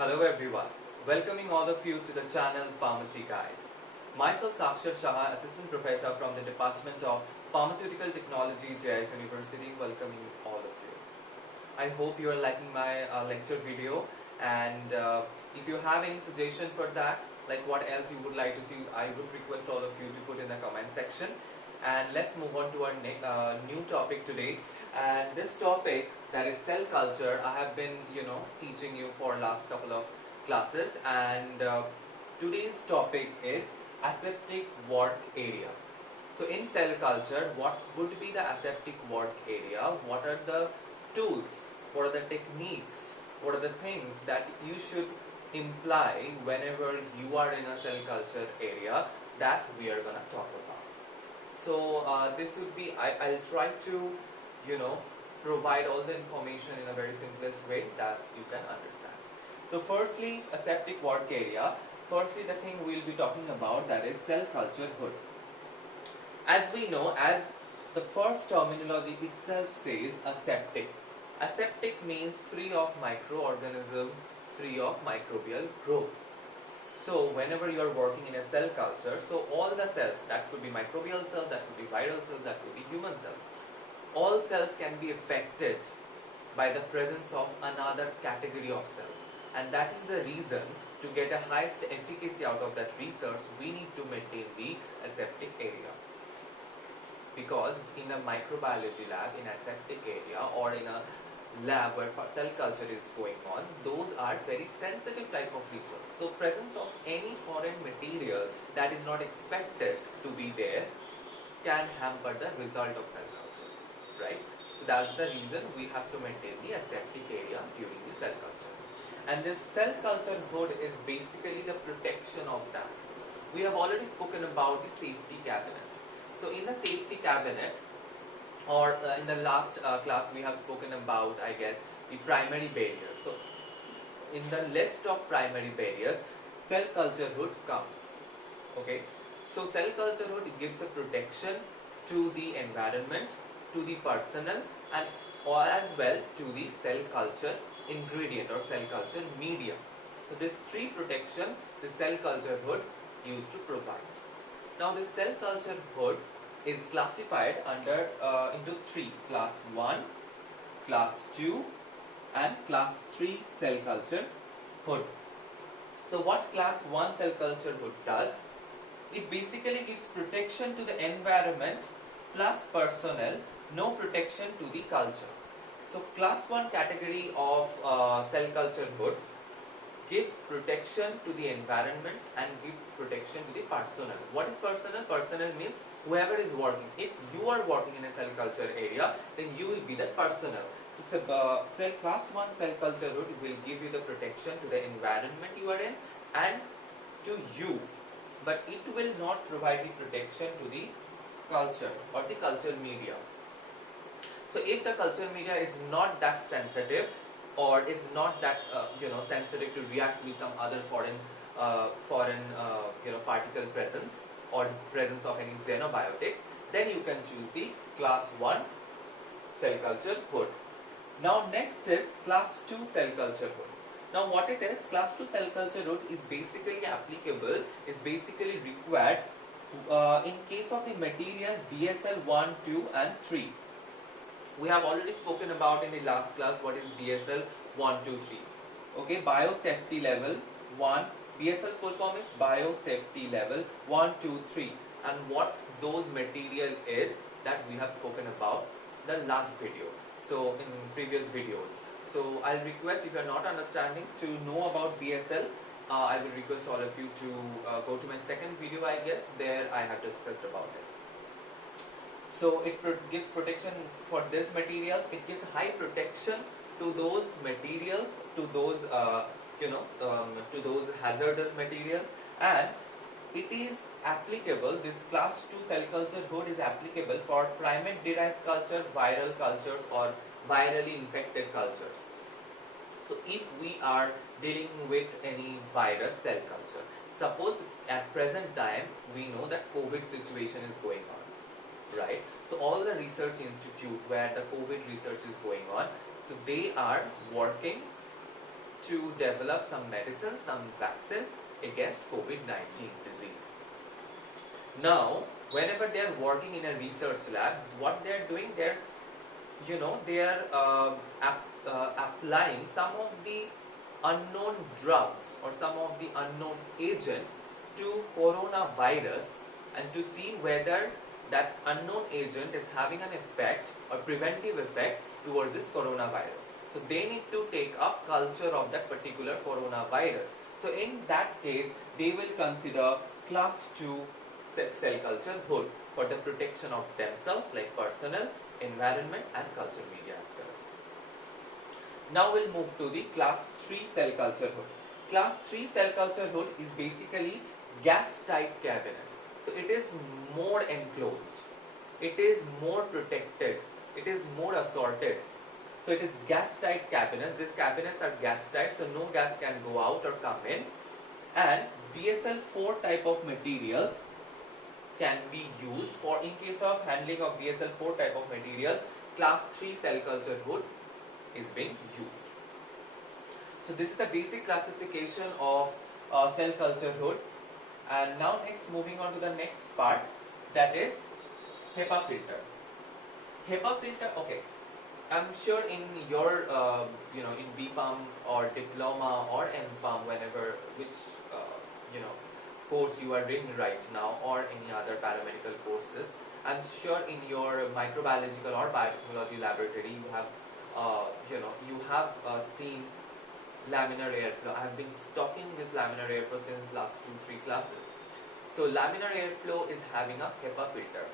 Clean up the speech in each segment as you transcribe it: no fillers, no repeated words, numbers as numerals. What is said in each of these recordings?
Hello everyone, welcoming all of you to the channel Pharmacy Guide. Myself Sakshar Shah, Assistant Professor from the Department of Pharmaceutical Technology, JIS University, welcoming all of you. I hope you are liking my lecture video, and if you have any suggestion for that, like what else you would like to see, I would request all of you to put in the comment section. And let's move on to our new topic today. And this topic, that is cell culture, I have been teaching you for last couple of classes, and today's topic is aseptic work area. So in cell culture, what would be the aseptic work area? What are the tools? What are the techniques? What are the things that you should imply whenever you are in a cell culture area that we are gonna talk about? So this would be, I'll try to, provide all the information in a very simplest way that you can understand. So firstly, aseptic work area. Firstly, the thing we'll be talking about, that is cell culture hood. As we know, as the first terminology itself says, aseptic. Aseptic means free of microorganism, free of microbial growth. So whenever you are working in a cell culture, so all the cells, that could be microbial cells, that could be viral cells, that could be human cells, all cells can be affected by the presence of another category of cells. And that is the reason, to get a highest efficacy out of that research, we need to maintain the aseptic area. Because in a microbiology lab, in aseptic area, or in a lab where cell culture is going on, those are very sensitive type of research. So presence of any foreign material that is not expected to be there can hamper the result of cell culture, right? So that's the reason we have to maintain the aseptic area during the cell culture. And this cell culture hood is basically the protection of that. We have already spoken about the safety cabinet. So in the safety cabinet, or in the last class we have spoken about, I guess, the primary barriers. So in the list of primary barriers, cell culture hood comes. Okay, so cell culture hood gives a protection to the environment, to the personnel, and or as well to the cell culture ingredient or cell culture medium. So this three protection the cell culture hood used to provide. Now this cell culture hood is classified under into three: class 1, class 2 and class 3 cell culture hood. So what class 1 cell culture hood does, it basically gives protection to the environment plus personnel, no protection to the culture. So class 1 category of cell culture hood gives protection to the environment and gives protection to the personnel. What is personnel? Personnel means whoever is working. If you are working in a cell culture area, then you will be the personnel. So class 1 cell culture hood will give you the protection to the environment you are in and to you, but it will not provide the protection to the culture or the culture media. So if the culture media is not that sensitive, or is not that sensitive to react with some other foreign particle presence or presence of any xenobiotics, then you can choose the class 1 cell culture hood. Now next is class 2 cell culture hood. Now what it is, class 2 cell culture hood is basically applicable, is basically required in case of the material BSL 1, 2 and 3. We have already spoken about in the last class what is BSL 1, 2, 3. Okay, biosafety level 1. BSL full form is biosafety level 1, 2, 3. And what those material is, that we have spoken about the last video. So in previous videos. So I'll request, if you are not understanding, to know about BSL, I will request all of you to go to my second video, I guess. There I have discussed about it. So it gives protection for this materials. It gives high protection to those materials, to those to those hazardous materials, and it is applicable. This class 2 cell culture hood is applicable for primate derived culture, viral cultures, or virally infected cultures. So if we are dealing with any virus cell culture, suppose at present time we know that COVID situation is going on, right? So all the research institute where the COVID research is going on, so they are working to develop some medicines, some vaccines against COVID-19 disease. Now, whenever they are working in a research lab, what they are doing, they are applying some of the unknown drugs or some of the unknown agent to coronavirus, and to see whether that unknown agent is having an effect or preventive effect towards this coronavirus. So they need to take up culture of that particular coronavirus. So in that case, they will consider class 2 cell culture hood for the protection of themselves, like personnel, environment and culture media as well. Now we'll move to the class 3 cell culture hood. Class 3 cell culture hood is basically gas tight cabinet. So it is more enclosed, it is more protected, it is more assorted. So it is gas tight cabinets. These cabinets are gas tight, so no gas can go out or come in. And BSL-4 type of materials can be used for, in case of handling of BSL-4 type of materials, class 3 cell culture hood is being used. So this is the basic classification of cell culture hood. And now next, moving on to the next part, that is HEPA filter. HEPA filter, okay. I'm sure in your, in B.Pharm or diploma or M.Pharm, whenever, which, course you are doing right now, or any other paramedical courses, I'm sure in your microbiological or biotechnology laboratory, you have, seen laminar airflow. I have been talking this laminar airflow since last 2-3 classes. So laminar airflow is having a HEPA filter.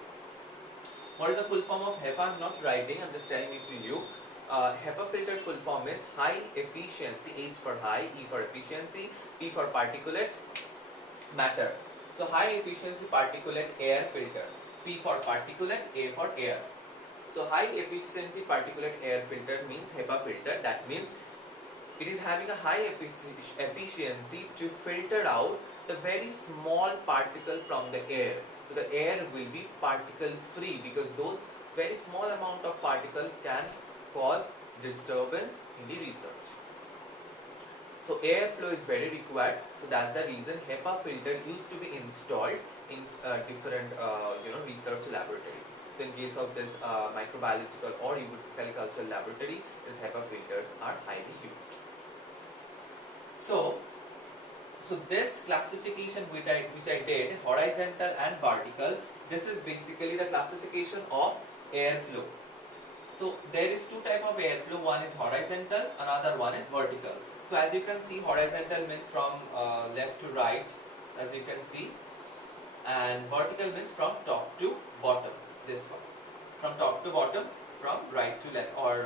What is the full form of HEPA? I'm not writing, I'm just telling it to you. HEPA filter full form is high efficiency, H for high, E for efficiency, P for particulate matter. So high efficiency particulate air filter, P for particulate, A for air. So high efficiency particulate air filter means HEPA filter. That means it is having a high efficiency to filter out the very small particle from the air. So the air will be particle free, because those very small amount of particle can cause disturbance in the research. So airflow is very required. So that's the reason HEPA filter used to be installed in different research laboratory. So in case of this microbiological or you would cell culture laboratory, these HEPA filters are highly used. So this classification which I did, horizontal and vertical, this is basically the classification of airflow. So there is two type of airflow. One is horizontal, another one is vertical. So as you can see, horizontal means from left to right, as you can see, and vertical means from top to bottom. This one, from top to bottom, from right to left, or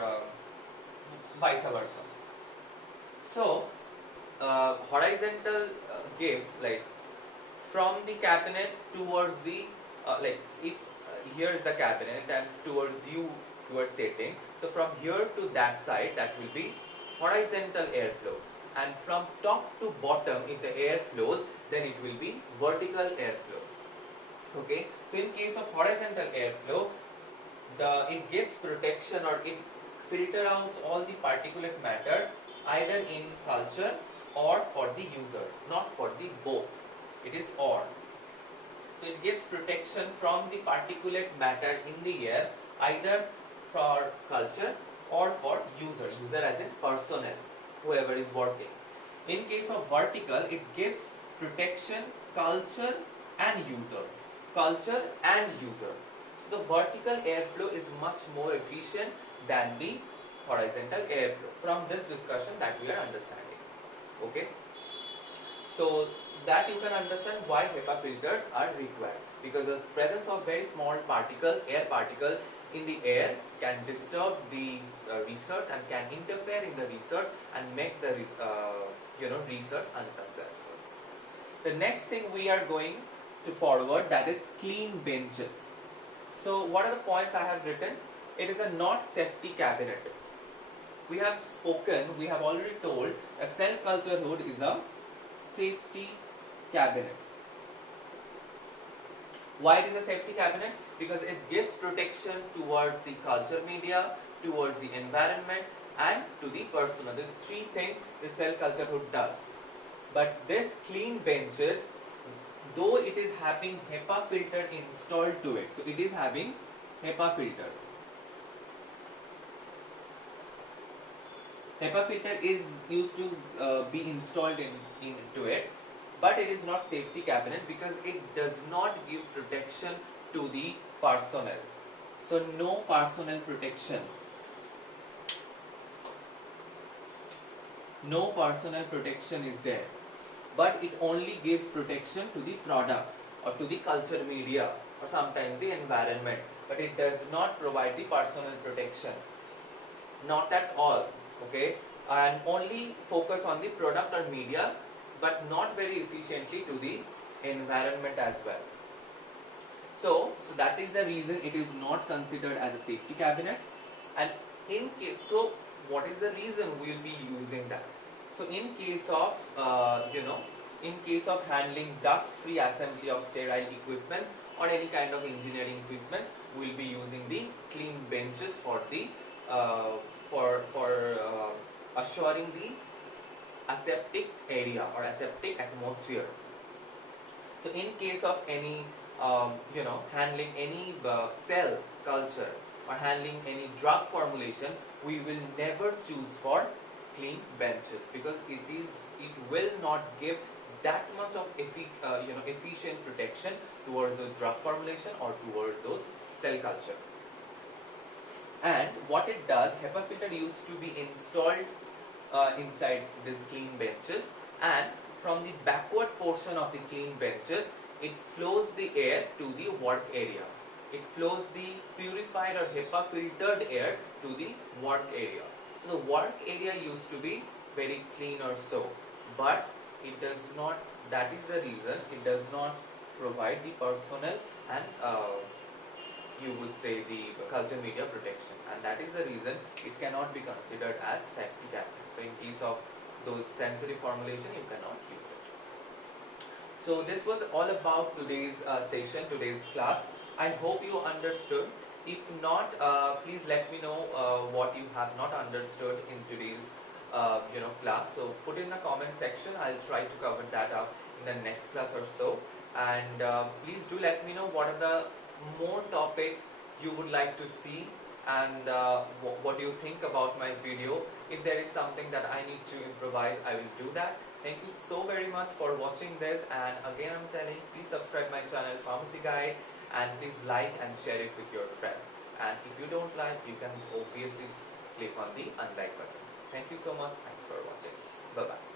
vice versa. So horizontal gives like from the cabinet towards the if here is the cabinet and towards you are sitting, so from here to that side, that will be horizontal airflow, and from top to bottom, if the air flows, then it will be vertical airflow. Okay, so in case of horizontal airflow, it gives protection, or it filter out all the particulate matter either in culture or for the user, not for the both. It is or. So it gives protection from the particulate matter in the air, either for culture or for user as in personnel, whoever is working. In case of vertical, it gives protection culture and user. So the vertical airflow is much more efficient than the horizontal airflow. From this discussion that we are understanding. Okay. So that you can understand why HEPA filters are required, because the presence of very small air particle in the air can disturb the research and can interfere in the research and make the research unsuccessful. The next thing we are going to forward, that is clean benches. So what are the points I have written? It is a not safety cabinet. We have already told a cell culture hood is a safety cabinet. Why it is a safety cabinet? Because it gives protection towards the culture media, towards the environment, and to the persona. The three things the cell culture hood does. But this clean benches, though it is having HEPA filter installed to it, so it is having HEPA filter. HEPA filter is used to be installed into it, but it is not safety cabinet because it does not give protection to the personnel. So no personnel protection. No personnel protection is there, but it only gives protection to the product or to the culture media or sometimes the environment, but it does not provide the personnel protection. Not at all. Okay, and only focus on the product or media, but not very efficiently to the environment as well. So that is the reason it is not considered as a safety cabinet. And in case, so what is the reason we will be using that? So in case of in case of handling dust-free assembly of sterile equipment or any kind of engineering equipment, we will be using the clean benches for the assuring the aseptic area or aseptic atmosphere. So in case of any handling any cell culture or handling any drug formulation, we will never choose for clean benches because it will not give that much of efficient protection towards the drug formulation or towards those cell culture. And what it does, HEPA filter used to be installed inside these clean benches, and from the backward portion of the clean benches, it flows the air to the work area. It flows the purified or HEPA filtered air to the work area. So the work area used to be very clean or so, but it does not, that is the reason it does not provide the personnel and you would say the culture media protection, and that is the reason it cannot be considered as safety cabinet. So in case of those sensory formulation, you cannot use it. So this was all about today's session, today's class. I hope you understood. If not, please let me know what you have not understood in today's class. So put in the comment section. I'll try to cover that up in the next class or so. And please do let me know what are the more topics you would like to see, and what do you think about my video. If there is something that I need to improvise, I will do that. Thank you so very much for watching this, and again I'm telling, please subscribe my channel Pharmacy Guide, and please like and share it with your friends. And if you don't like, you can obviously click on the unlike button. Thank you so much. Thanks for watching. Bye bye.